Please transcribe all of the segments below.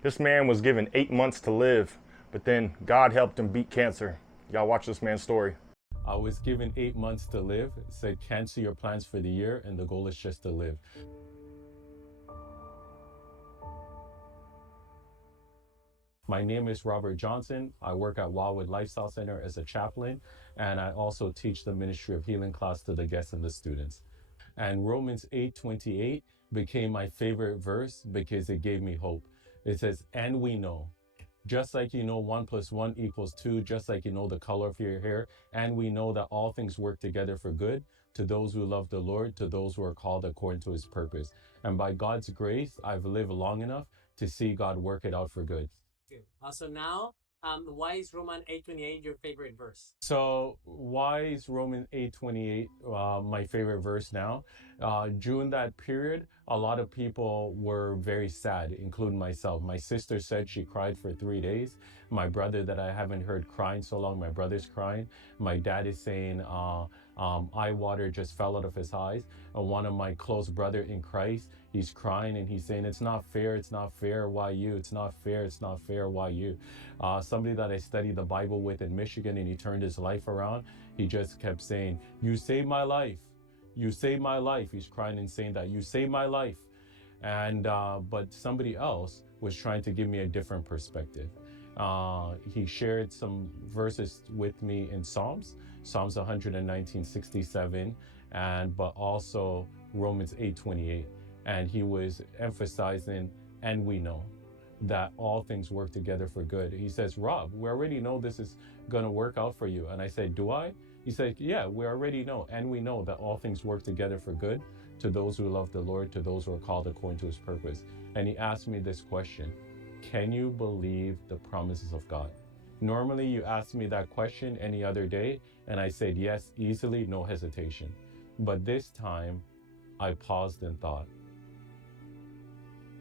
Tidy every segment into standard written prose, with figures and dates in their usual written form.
This man was given 8 months to live, but then God helped him beat cancer. Y'all watch this man's story. I was given 8 months to live. It said, cancel your plans for the year, and the goal is just to live. My name is Robert Johnson. I work at Wildwood Lifestyle Center as a chaplain, and I also teach the Ministry of Healing class to the guests and the students. And Romans 8:28 became my favorite verse because it gave me hope. It says, and we know, just like you know 1 + 1 = 2, just like you know the color of your hair, and we know that all things work together for good to those who love the Lord, to those who are called according to his purpose. And by God's grace, I've lived long enough to see God work it out for good. So now, why is Romans 8:28 your favorite verse? So why is Romans 8:28 my favorite verse now? During that period, a lot of people were very sad, including myself. My sister said she cried for 3 days. My brother that I haven't heard crying so long, my brother's crying. My dad is saying eye water just fell out of his eyes. And one of my close brother in Christ, he's crying and he's saying, it's not fair, why you? It's not fair, why you? Somebody that I studied the Bible with in Michigan, and he turned his life around, he just kept saying, you saved my life. You saved my life. He's crying and saying that, you saved my life. And but somebody else was trying to give me a different perspective. He shared some verses with me in Psalms 119:67, but also Romans 8:28. And he was emphasizing, and we know that all things work together for good. He says, Rob, we already know this is going to work out for you. And I said, do I? He said, yeah, we already know. And we know that all things work together for good to those who love the Lord, to those who are called according to his purpose. And he asked me this question: can you believe the promises of God? Normally you ask me that question any other day, and I said yes, easily, no hesitation. But this time I paused and thought.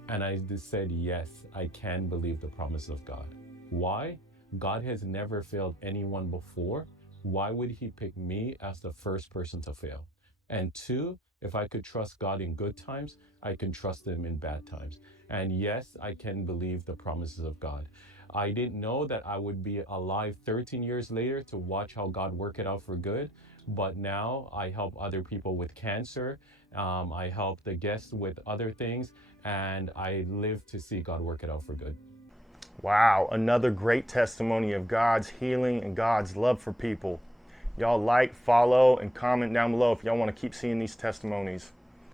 And I just said, yes, I can believe the promise of God. Why? God has never failed anyone before. Why would he pick me as the first person to fail? And two, if I could trust God in good times, I can trust him in bad times. And yes, I can believe the promises of God. I didn't know that I would be alive 13 years later to watch how God work it out for good. But now I help other people with cancer. I help the guests with other things, and I live to see God work it out for good. Wow, another great testimony of God's healing and God's love for people. Y'all like, follow, and comment down below if y'all want to keep seeing these testimonies.